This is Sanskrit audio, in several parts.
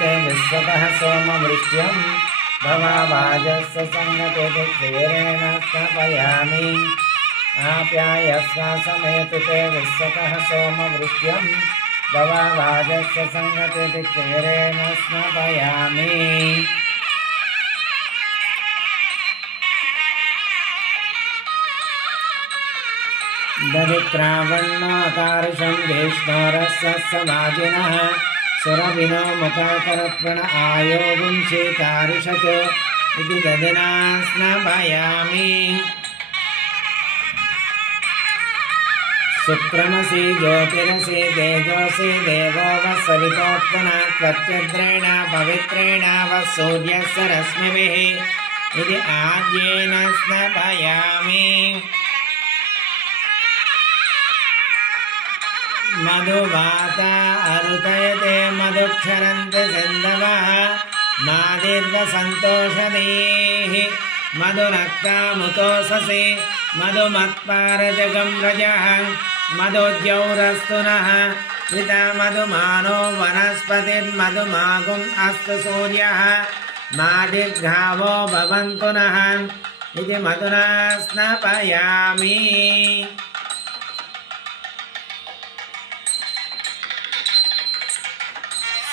ते विश्वतः सोमवृष्ट्यं भवावाजस्य संगते क्षीरेण स्थापयामि आप्यायस्व समेतु ते विश्वतः सोमवृष्ट्यं भवावाजस्य संगते क्षीरेण स्नापयामि दधिक्रावण्णाकार्षं ज्येष्ठरसवाजिनः सुरभिनो मुखाकरप्रण आयोगुं शेकारिषत् इति दधिना स्नापयामि शुक्रमसि ज्योतिरसि तेजोसि देवो वः सवितोत्पन्ना त्वच्चद्रेण पवित्रेण वः सूर्यस्य रश्मिभिः इति आद्येन स्नापयामि मधुवाता अरुतयते मधुक्षरन्ति सिन्धवः मादीर्घसन्तोषधीः मधुनक्तामुतोषसि मधुमत्पारजगं रजः मधुद्यौरस्तु नः पिता मधुमानो वनस्पतिर्मधुमागुम् अस्तु सूर्यः मादीर्घावो भवन्तु नः इति मधुना स्नापयामि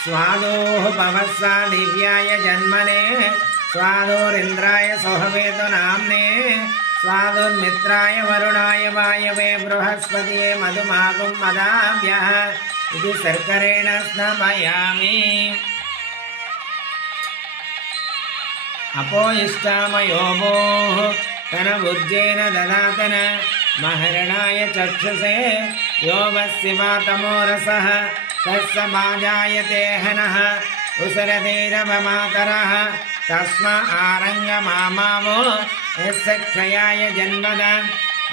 स्वादोः भवस्वा दिव्याय जन्मने स्वादोरिन्द्राय सोहवेतु नाम्ने स्वादुर्मित्राय वरुणाय वायवे बृहस्पतिये मधुमागुं मदाभ्यः इति शर्करेण स्नापयामि अपोयिष्टामयोभोः तनभुज्येन ददातन महरणाय चक्षुषे यो वः शिवातमोरसः तस्समाजायते हनः उसरधीरवमातरः तस्मा आरङ्गमामावो यस्य क्षयाय जन्मद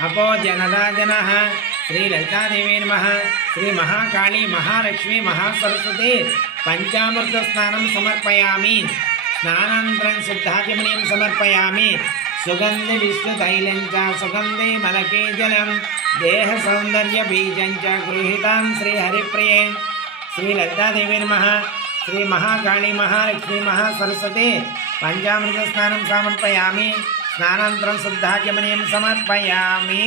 अपो जनदा जनः श्रीललितादेवी नमः श्रीमहाकाली महालक्ष्मी महासरस्वती पञ्चामृतस्नानं समर्पयामि स्नानानन्तरं शुद्धाचमनीं समर्पयामि सुगन्धि विष्णुतैलं च सुगन्धि मलके जलं देहसौन्दर्यबीजं च गृहीतां श्रीहरिप्रिये श्रीललितादेवी नमः श्रीमहाकाली महालक्ष्मी महासरस्वती पञ्चामृतस्नानं समर्पयामि स्नानानन्तरं शुद्धाचमनीं समर्पयामि।